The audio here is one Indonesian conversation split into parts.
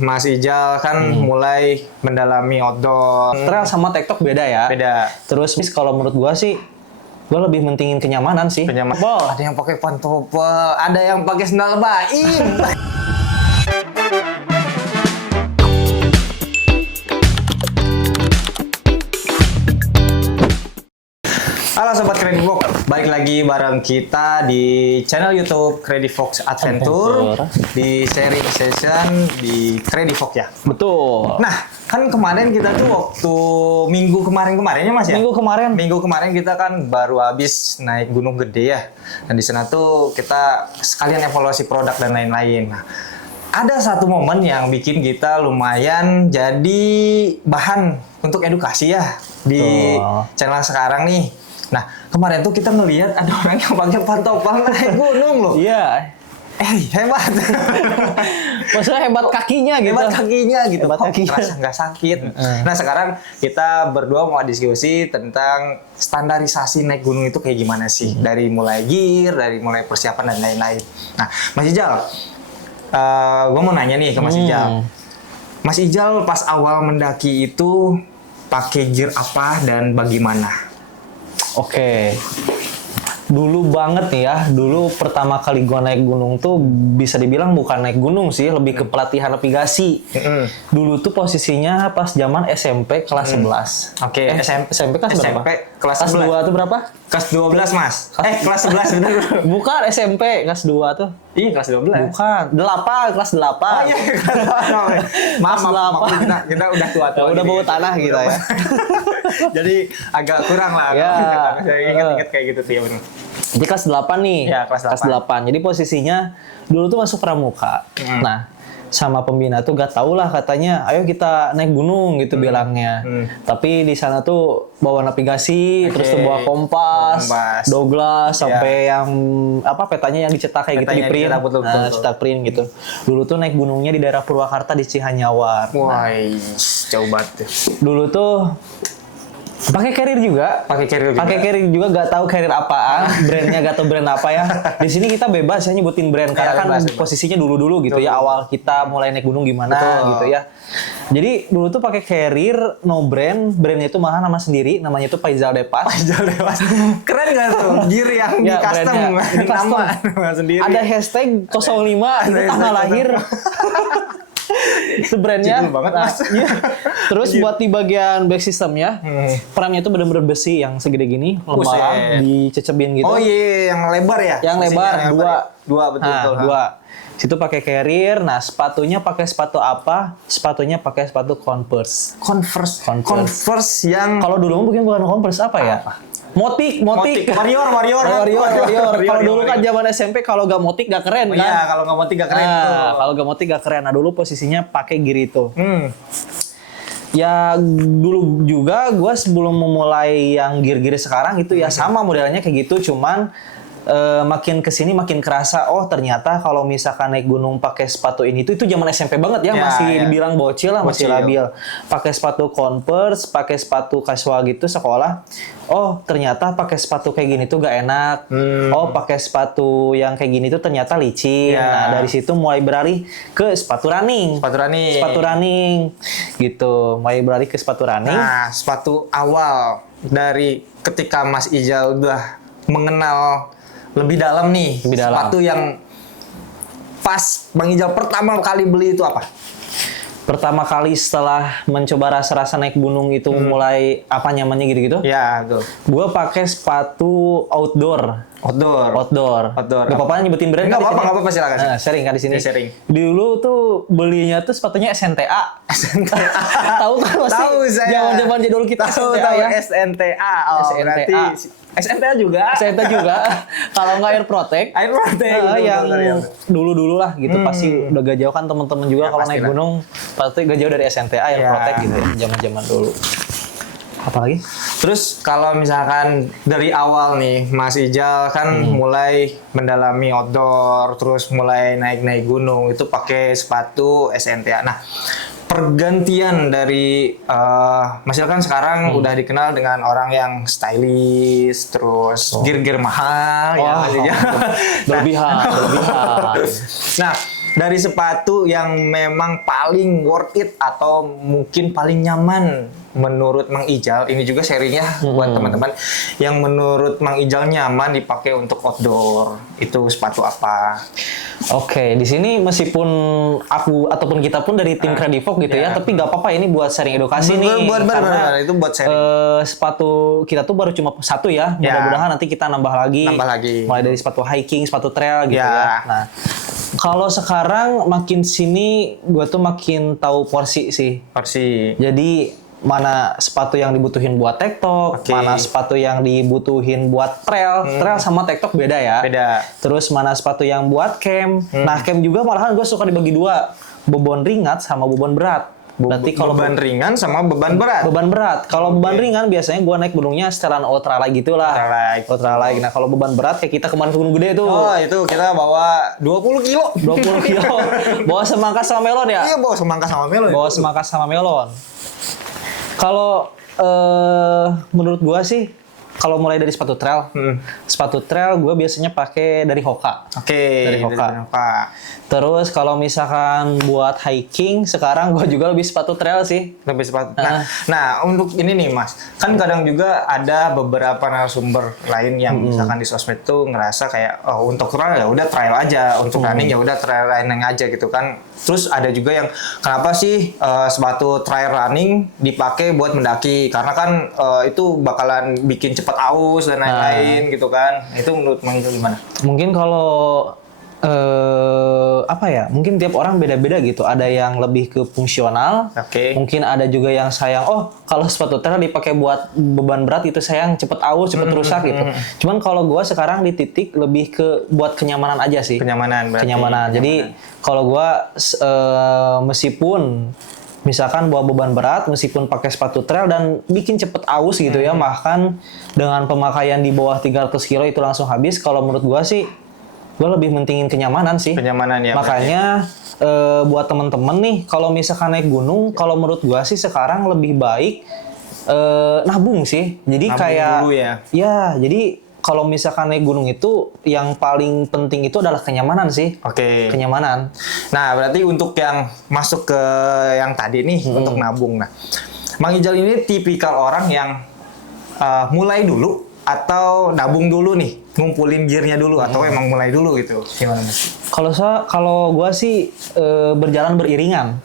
Mas Ijal kan mulai mendalami outdoor. Trail sama TikTok beda ya. Beda. Terus kalau menurut gua sih, gua lebih mentingin kenyamanan sih. Kenyamanan. Ada yang pakai pantopel, ada yang pakai sendal baim. Halo Sobat Credivox, balik lagi bareng kita di channel YouTube Credivox Adventure di sharing session di Credivox ya. Betul. Nah, kan kemarin kita tuh waktu minggu kemarin-kemarin ya Mas ya? Minggu kemarin kita kan baru habis naik Gunung Gede ya. Dan di sana tuh kita sekalian evaluasi produk dan lain-lain. Nah, ada satu momen yang bikin kita lumayan jadi bahan untuk edukasi ya di channel sekarang nih. Nah, kemarin tuh kita ngelihat ada orang yang pakai pantopel naik gunung loh. Iya. Hebat. Maksudnya hebat kakinya gitu. Hebat kakinya gitu. Hebat kakinya. Kerasa nggak sakit. Nah, sekarang kita berdua mau diskusi tentang standarisasi naik gunung itu kayak gimana sih? Dari mulai gear, dari mulai persiapan dan lain-lain. Nah, Mas Ijal, gue mau nanya nih ke Mas Ijal. Mas Ijal pas awal mendaki itu pakai gear apa dan bagaimana? Oke. Dulu banget nih ya, dulu pertama kali gua naik gunung tuh bisa dibilang bukan naik gunung sih, lebih ke pelatihan navigasi. Dulu tuh posisinya pas zaman SMP kelas 11. Oke, SMP kelas berapa? SMP kelas 11. Kelas 2 tuh berapa? Kelas 12, Mas. Kelas 11 benar. Bukan SMP, kelas 2 tuh. Iya, kelas 12. Bukan, 8, kelas 8. Oh iya, kelas 8. Maaf, kita udah tua-tua. Udah bawa tanah kita ya. Jadi agak kurang lah. Ya. Saya ingat-ingat kayak gitu sih ya benar. Jadi kelas 8 nih. Ya, kelas 8. Jadi posisinya dulu tuh masuk pramuka. Nah, sama pembina tuh gak tau lah katanya, ayo kita naik gunung gitu bilangnya. Tapi di sana tuh bawa navigasi, terus tuh bawa kompas, Douglas, sampai yang apa petanya yang dicetak kayak gitu di print. Cetak print gitu. Dulu tuh naik gunungnya di daerah Purwakarta di Cihanyawar. Wah, jauh banget. Dulu tuh pakai carrier juga, gak tahu carrier apaan, brandnya gak tahu brand apa ya. Di sini kita bebas ya nyebutin brand karena kan posisinya dulu gitu ya, awal kita mulai naik gunung gimana gitu ya. Jadi dulu tuh pakai carrier no brandnya itu malah nama sendiri, namanya itu Faizal Depas. Keren gak tuh gear yang di custom, nama sendiri. Ada hashtag 05 itu tanggal lahir. Itu brandnya. Terus buat di bagian back systemnya, peramnya itu benar-benar besi yang segede gini, lembaran dicecebin gitu. Oh iya, yang lebar ya? Yang lebar, dua betul. Dua. Situ pakai carrier. Nah, sepatunya pakai sepatu apa? Sepatunya pakai sepatu Converse. Converse yang kalau dulu mungkin bukan Converse apa ya? Motik. Warrior. Kalau dulu kan zaman SMP kalau gak motik gak keren kan? Iya, kalau gak motik gak keren. Kalau gak motik gak keren. Nah, dulu posisinya pakai gear itu. Ya dulu juga gue sebelum memulai yang gear-gear sekarang itu ya sama modelnya kayak gitu, cuman makin kesini makin kerasa, oh ternyata kalau misalkan naik gunung pakai sepatu ini itu zaman SMP banget ya, masih dibilang bocil lah, masih labil. Pakai sepatu Converse, pakai sepatu casual gitu sekolah. Oh ternyata pakai sepatu kayak gini tuh gak enak. Oh pakai sepatu yang kayak gini tuh ternyata licin. Nah dari situ mulai beralih ke sepatu running. Gitu, mulai beralih ke sepatu running. Nah sepatu awal dari ketika Mas Ijal udah mengenal lebih dalam nih, sepatu yang pas Bang Ijal pertama kali beli itu apa? Pertama kali setelah mencoba rasa-rasa naik gunung itu mulai apa nyamannya gitu-gitu? Ya, betul. Gue pakai sepatu outdoor. Gak apa-apa nyebutin brand kan di sini? Gak apa-apa, silakan. Nah, sharing kan di sini. Sharing. Dulu tuh belinya tuh sepatunya SNTA. Tahu kan pasti? Tahu saya. Zaman-zaman jadul kita tahu SNTA. Berarti SNTA juga. Kalau nggak Air Protect. Yang dulu-dulu lah gitu. Pasti udah gak jauh kan teman-teman juga kalau naik gunung pasti gak jauh dari SNTA Air Protect gitu ya. Zaman-zaman dulu. Apalagi? Terus kalau misalkan dari awal nih Mas Ijal kan mulai mendalami outdoor, terus mulai naik-naik gunung itu pakai sepatu SNTA. Nah, pergantian dari Mas Ijal kan sekarang udah dikenal dengan orang yang stylish, terus gear-gear mahal ya Mas Ijal. Berlebihan. Nah, dari sepatu yang memang paling worth it atau mungkin paling nyaman menurut Mang Ijal. Ini juga sharingnya buat teman-teman yang menurut Mang Ijal nyaman dipakai untuk outdoor. Itu sepatu apa? Oke, di sini meskipun aku ataupun kita pun dari tim Credivox gitu ya, tapi nggak apa-apa ini buat sharing edukasi nih. Karena itu buat sharing. Sepatu kita tuh baru cuma satu ya. Mudah-mudahan nanti kita nambah lagi. Mulai dari sepatu hiking, sepatu trail gitu ya. Nah, kalau sekarang makin sini gue tuh makin tahu porsi sih. Jadi mana sepatu yang dibutuhin buat tektok, mana sepatu yang dibutuhin buat trail. Trail sama tektok beda ya. Terus mana sepatu yang buat camp. Nah, camp juga malahan gue suka dibagi dua, bobon ringan sama bobon berat. Berarti kalau beban ringan sama beban berat. Beban berat. Kalau beban ringan biasanya gue naik gunungnya setelan ultralight gitulah. Ultralight. Nah, kalau beban berat kayak kita kemarin ke Gunung Gede tuh. Oh, itu kita bawa 20 kilo. 20 kilo. Bawa semangka sama melon ya? Iya, bawa semangka sama melon. Bawa semangka sama melon. Kalau menurut gua sih, kalau mulai dari sepatu trail gua biasanya pakai dari Hoka. Dari Hoka. Terus kalau misalkan buat hiking, sekarang gue juga lebih sepatu trail sih. Lebih sepatu. Nah, untuk ini nih Mas, kan kadang juga ada beberapa narasumber lain yang misalkan di sosmed tuh ngerasa kayak, oh untuk trail ya udah trail aja, untuk running ya udah trail running aja gitu kan. Terus ada juga yang kenapa sih sepatu trail running dipakai buat mendaki? Karena kan itu bakalan bikin cepat aus dan lain-lain gitu kan. Itu menurut Mang Ijal gimana? Mungkin kalau mungkin tiap orang beda-beda gitu. Ada yang lebih ke fungsional. Mungkin ada juga yang sayang, kalau sepatu trail dipakai buat beban berat itu sayang cepet aus, cepet rusak gitu. Cuman kalau gua sekarang di titik lebih ke buat kenyamanan aja sih. Kenyamanan. Jadi kalau gua meskipun misalkan bawa beban berat, meskipun pakai sepatu trail dan bikin cepet aus gitu ya, bahkan dengan pemakaian di bawah 300 kilo itu langsung habis. Kalau menurut gua sih, gue lebih mentingin kenyamanan sih. Makanya buat temen-temen nih, kalau misalkan naik gunung, kalau menurut gue sih sekarang lebih baik nabung sih. Jadi nabung kayak dulu ya. Jadi kalau misalkan naik gunung itu yang paling penting itu adalah kenyamanan sih. Kenyamanan. Nah, berarti untuk yang masuk ke yang tadi nih untuk nabung. Nah, Mang Ijal ini tipikal orang yang mulai dulu atau nabung dulu nih, ngumpulin gearnya dulu, atau emang mulai dulu gitu? Gimana Mas? Kalau gua sih berjalan beriringan.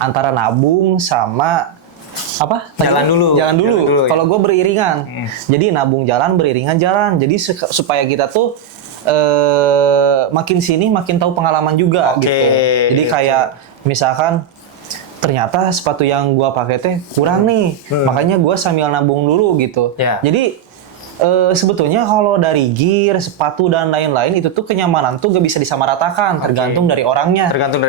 Antara nabung sama Jalan dulu. Kalau gua beriringan. Jadi nabung jalan, beriringan jalan. Jadi supaya kita tuh makin sini makin tahu pengalaman juga gitu. Jadi kayak misalkan ternyata sepatu yang gua pakai teh kurang nih, makanya gua sambil nabung dulu gitu. Jadi sebetulnya kalau dari gear, sepatu dan lain-lain itu tuh kenyamanan tuh gak bisa disamaratakan, tergantung dari orangnya. Tergantung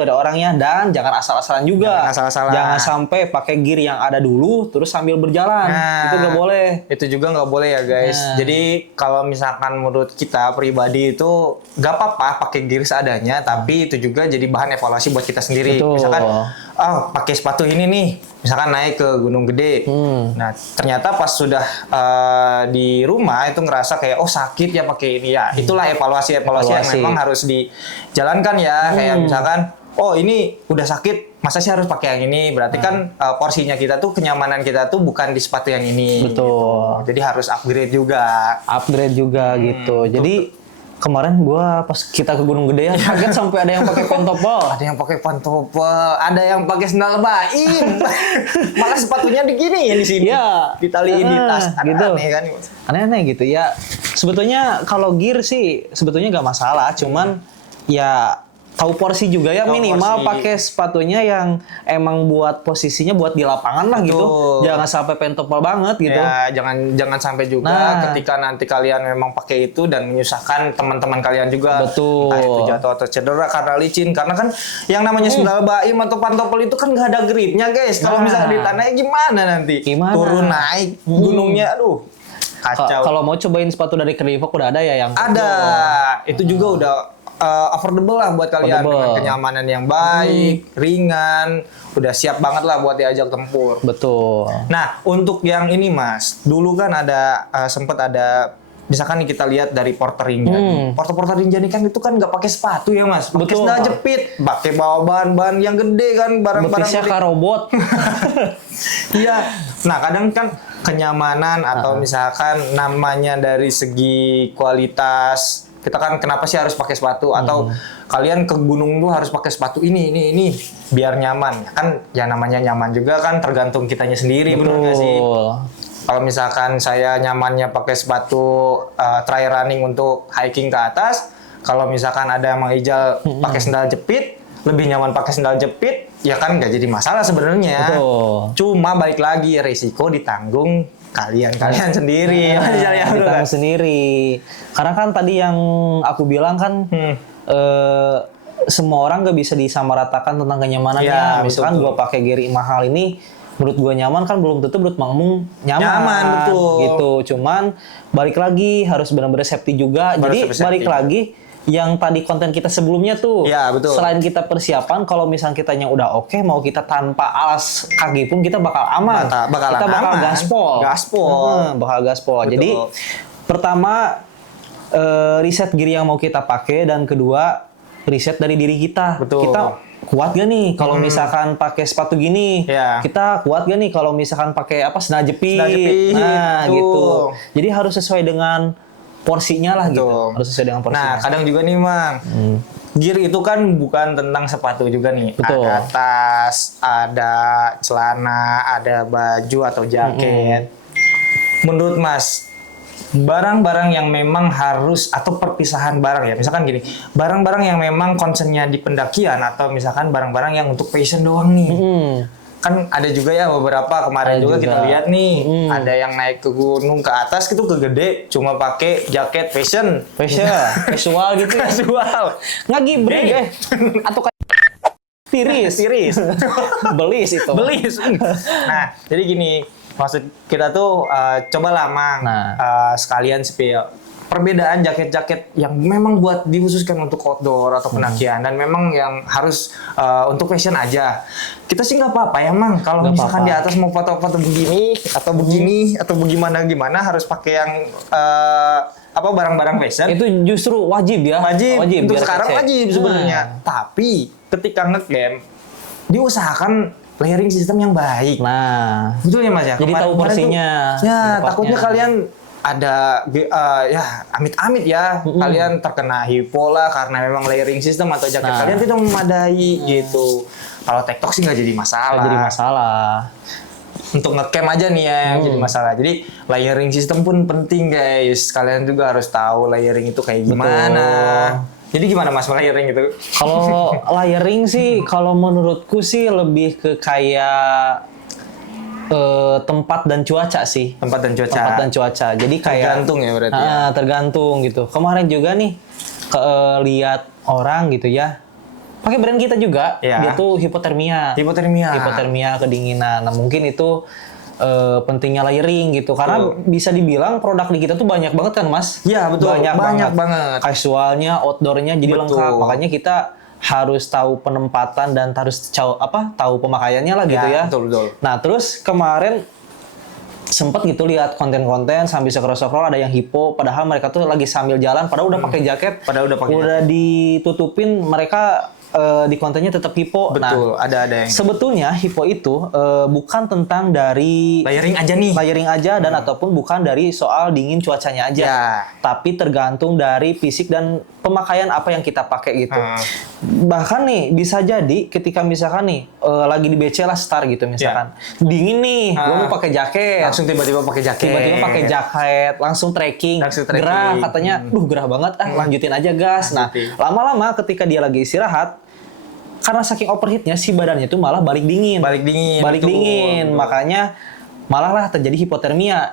dari orangnya dan jangan asal-asalan juga. Jangan sampai pakai gear yang ada dulu terus sambil berjalan. Itu gak boleh. Itu juga gak boleh ya guys. Jadi kalau misalkan menurut kita pribadi itu gak apa-apa pakai gear seadanya, tapi itu juga jadi bahan evaluasi buat kita sendiri. Misalkan pakai sepatu ini nih, misalkan naik ke Gunung Gede. Nah, ternyata pas sudah di rumah itu ngerasa kayak sakit ya pakai ini ya. Itulah evaluasi yang memang harus dijalankan ya. Kayak misalkan ini udah sakit, masa sih harus pakai yang ini? Berarti kan porsinya kita tuh, kenyamanan kita tuh bukan di sepatu yang ini. Betul. Gitu. Jadi harus upgrade juga. Gitu. Jadi kemarin gua pas kita ke Gunung Gede ya kaget sampai ada yang pakai pentopel. Ada yang pakai sendal baim. Malah sepatunya digini ya di sini. Ditaliin di tas. Aneh kan? Aneh-aneh gitu ya. Sebetulnya kalau gear sih sebetulnya nggak masalah, cuman ya tahu porsi juga ya, minimal pakai sepatunya yang emang buat posisinya buat di lapangan lah gitu. Jangan sampai pentopel banget gitu. Ya, jangan sampai juga ketika nanti kalian memang pakai itu dan menyusahkan teman-teman kalian juga. Entah itu jatuh atau cedera karena licin. Karena kan yang namanya sendal baim atau pantopel itu kan nggak ada gripnya guys. Kalau misalnya di tanah gimana nanti? Turun naik gunungnya, aduh. Kacau. Kalau mau cobain sepatu dari Credivox udah ada ya yang itu juga udah affordable lah buat kalian, dengan kenyamanan yang baik, ringan, udah siap banget lah buat diajak tempur. Betul. Nah, untuk yang ini Mas, dulu kan ada sempet ada misalkan nih kita lihat dari Porter Rinjani. Porter Rinjani kan itu kan nggak pakai sepatu ya Mas, pakai sandal jepit, pakai bawa bahan-bahan yang gede kan, barang-barang betisnya gede. kayak robot. Iya. Nah, kadang kan kenyamanan atau misalkan namanya dari segi kualitas, kita kan kenapa sih harus pakai sepatu atau kalian ke gunung tuh harus pakai sepatu ini biar nyaman. Kan ya namanya nyaman juga kan tergantung kitanya sendiri, benar nggak sih? Kalau misalkan saya nyamannya pakai sepatu trail running untuk hiking ke atas, kalau misalkan ada Mang Ijal pakai sandal jepit, lebih nyaman pakai sandal jepit, ya kan nggak jadi masalah sebenarnya. Cuma balik lagi resiko ditanggung kalian sendiri. Ditanggung sendiri. Karena kan tadi yang aku bilang kan semua orang nggak bisa disamaratakan tentang kenyamanannya. Ya, misalkan gue pakai gear mahal ini, menurut gue nyaman kan belum tentu menurut Mang Mung nyaman, betul. Gitu. Cuman balik lagi harus benar-benar safety juga. Jadi balik lagi yang tadi konten kita sebelumnya tuh, ya, betul. Selain kita persiapan, kalau misalnya kitanya udah oke, mau kita tanpa alas kaki pun kita bakal aman. Kita bakal gaspol. Bakal gaspol. Betul. Jadi pertama riset gear yang mau kita pakai, dan kedua riset dari diri kita. Betul. Kita kuat gak nih kalau misalkan pakai sepatu gini? Kita kuat gak nih kalau misalkan pakai sandal jepit? Nah, gitu. Jadi harus sesuai dengan porsinya lah. Betul. Gitu. Harus sesuai dengan porsinya. Nah, kadang juga nih Mang, gear itu kan bukan tentang sepatu juga nih. Betul. Ada tas, ada celana, ada baju atau jaket. Menurut Mas, barang-barang yang memang harus atau perpisahan barang ya, misalkan gini, barang-barang yang memang concernnya di pendakian atau misalkan barang-barang yang untuk fashion doang nih. Kan ada juga ya beberapa kemarin juga kita lihat nih, ada yang naik ke gunung ke atas itu kegede cuma pakai jaket casual gitu ya. Casual. Nggak gibrig atau kayak tiris. Belis itu. Nah, jadi gini, maksud kita tuh cobalah Mang, sekalian spill perbedaan jaket-jaket yang memang buat dikhususkan untuk outdoor atau pendakian dan memang yang harus untuk fashion aja. Kita sih nggak apa-apa ya Mang, kalau misalkan di atas mau foto-foto begini atau gimana harus pakai yang barang-barang fashion. Itu justru wajib ya. Wajib. Untuk sekarang wajib sebenarnya. Tapi ketika ngecamp diusahakan layering sistem yang baik. Nah, betul ya Mas ya. Jadi tahu porsinya. Takutnya kalian ada amit-amit ya, kalian terkena hipo lah karena memang layering system atau jaket kalian tidak memadai gitu. Kalau tektok sih nggak jadi masalah. Untuk ngecamp aja nih ya yang jadi masalah. Jadi layering system pun penting guys. Kalian juga harus tahu layering itu kayak gimana. Jadi gimana Mas layering itu? Kalau layering sih, kalau menurutku sih lebih ke kayak tempat dan cuaca sih. Tempat dan cuaca. Jadi kayak tergantung ya berarti. Tergantung gitu. Kemarin juga nih lihat orang gitu ya. Pakai brand kita juga. Dia tuh hipotermia, kedinginan. Nah, mungkin itu pentingnya layering gitu. Karena bisa dibilang produk di kita tuh banyak banget kan, Mas? Iya, betul. Banyak banget. Casualnya, outdoornya jadi lengkap. Makanya kita harus tahu penempatan dan harus tahu pemakaiannya lah gitu ya. Betul. Nah, terus kemarin sempet gitu lihat konten-konten sambil scroll ada yang hipo, padahal mereka tuh lagi sambil jalan, padahal udah pakai jaket, udah ditutupin, mereka di kontennya tetap hipo. Betul, nah, ada yang sebetulnya hipo itu bukan tentang dari layering aja dan ataupun bukan dari soal dingin cuacanya aja, tapi tergantung dari fisik dan pemakaian apa yang kita pakai gitu. Bahkan nih bisa jadi ketika misalkan nih lagi di BC lah Star gitu misalkan, dingin nih, gue mau pakai jaket, langsung tiba-tiba pakai jaket, langsung trekking, gerah katanya, gerah banget, lanjutin aja gas. Nah, lama-lama ketika dia lagi istirahat, karena saking overheatnya si badannya itu malah balik dingin. Makanya malah lah terjadi hipotermia.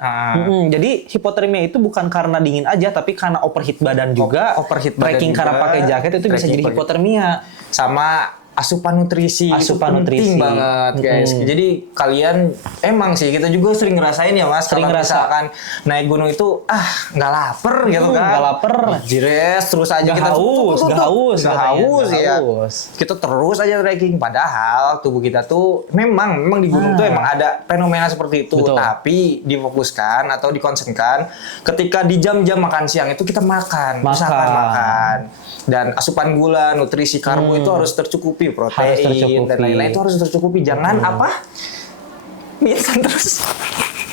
Jadi hipotermia itu bukan karena dingin aja, tapi karena overheat badan juga. Trekking karena pakai jaket itu bisa jadi hipotermia. Sama asupan nutrisi itu penting banget guys. Jadi kalian emang sih kita juga sering ngerasain ya Mas, kalau misalkan naik gunung itu nggak lapar gitu kan. Nggak lapar. Jires terus aja kita nggak haus ya. Kita terus aja trekking padahal tubuh kita tuh memang di gunung tuh emang ada fenomena seperti itu. Betul. Tapi difokuskan atau dikonsenkan ketika di jam-jam makan siang itu kita makan. Dan asupan gula, nutrisi karbo itu harus tercukupi, protein dan lain-lain itu harus tercukupi. Jangan mie instan terus.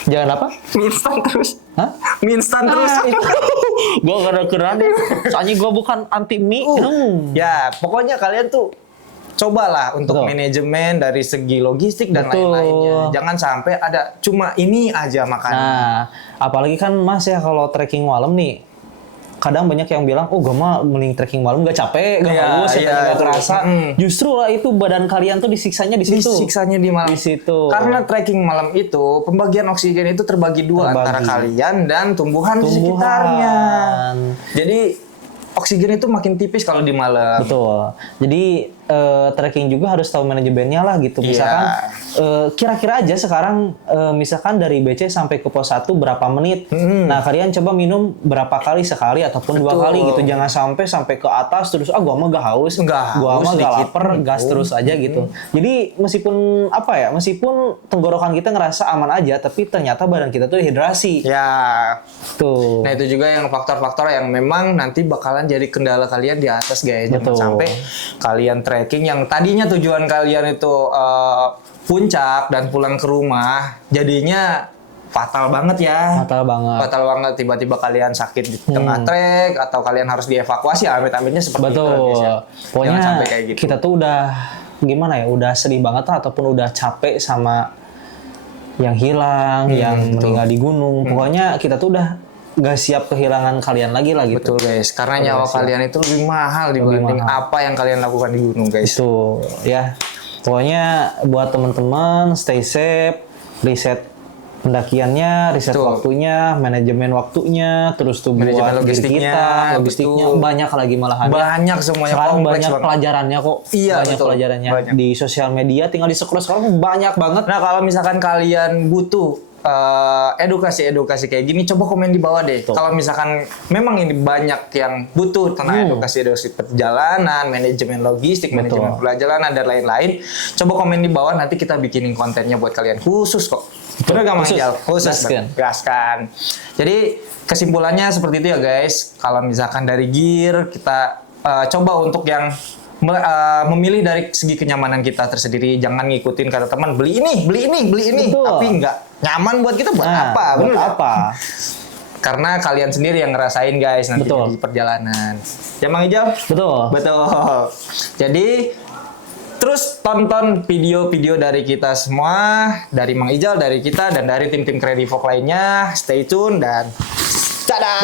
Jangan apa? Mie instan terus. Hah? Mie instan terus. Gue gak keren deh. Soalnya gue bukan anti mie. Ya, pokoknya kalian tuh cobalah untuk manajemen dari segi logistik dan lain-lainnya. Jangan sampai ada cuma ini aja makanan. Nah, apalagi kan Mas ya kalau trekking malam nih, kadang banyak yang bilang, gue mah mending trekking malam gak capek, gak haus, gak kerasa. Justru lah itu badan kalian tuh disiksanya di situ. Disiksanya di malam. Di situ. Karena trekking malam itu pembagian oksigen itu terbagi dua antara kalian dan tumbuhan di sekitarnya. Jadi oksigen itu makin tipis kalau di malam. Betul. Jadi trekking juga harus tahu manajemennya lah gitu. Misalkan kira-kira aja sekarang misalkan dari BC sampai ke pos 1 berapa menit. Nah, kalian coba minum berapa kali, sekali ataupun 2 kali gitu. Jangan sampai ke atas terus gua mah gak haus, gua mah gak lapar, gas terus aja gitu. Jadi meskipun meskipun tenggorokan kita ngerasa aman aja, tapi ternyata badan kita tuh dehidrasi. Ya. Tuh. Nah, itu juga yang faktor-faktor yang memang nanti bakalan jadi kendala kalian di atas guys. Jangan sampai kalian trekking yang tadinya tujuan kalian itu puncak dan pulang ke rumah jadinya fatal banget ya. Fatal banget. Tiba-tiba kalian sakit di tengah trek atau kalian harus dievakuasi, amit-amitnya seperti itu. Betul. Pokoknya sampai kayak gitu. Kita tuh udah gimana ya, udah sedih banget lah, ataupun udah capek sama yang hilang, yang meninggal di gunung. Pokoknya kita tuh udah gak siap kehilangan kalian lagi lah gitu. Betul guys, karena nyawa kalian itu lebih mahal dibanding apa yang kalian lakukan di gunung guys. Itu ya. Pokoknya buat teman-teman stay safe, riset pendakiannya, riset waktunya, manajemen waktunya, terus tuh buat logistiknya banyak lagi malahan. Banyak semuanya. Sekarang banyak pelajarannya kok. Iya, banyak pelajarannya. Di sosial media tinggal di scroll sekarang banyak banget. Nah, kalau misalkan kalian butuh edukasi kayak gini, coba komen di bawah deh. Kalau misalkan memang ini banyak yang butuh tentang edukasi perjalanan, manajemen logistik, manajemen perjalanan dan lain-lain, coba komen di bawah, nanti kita bikinin kontennya buat kalian khusus kok. Bener gak Mang Ijal? Khusus. Gaskan. Jadi kesimpulannya seperti itu ya guys. Kalau misalkan dari gear kita coba untuk yang memilih dari segi kenyamanan kita tersendiri, jangan ngikutin kata teman beli ini, tapi nggak nyaman buat kita buat apa? Buat apa? Karena kalian sendiri yang ngerasain guys nanti di perjalanan. Ya Mang Ijal? Betul. Jadi terus tonton video-video dari kita semua, dari Mang Ijal, dari kita dan dari tim-tim Credivok lainnya. Stay tune dan dadah.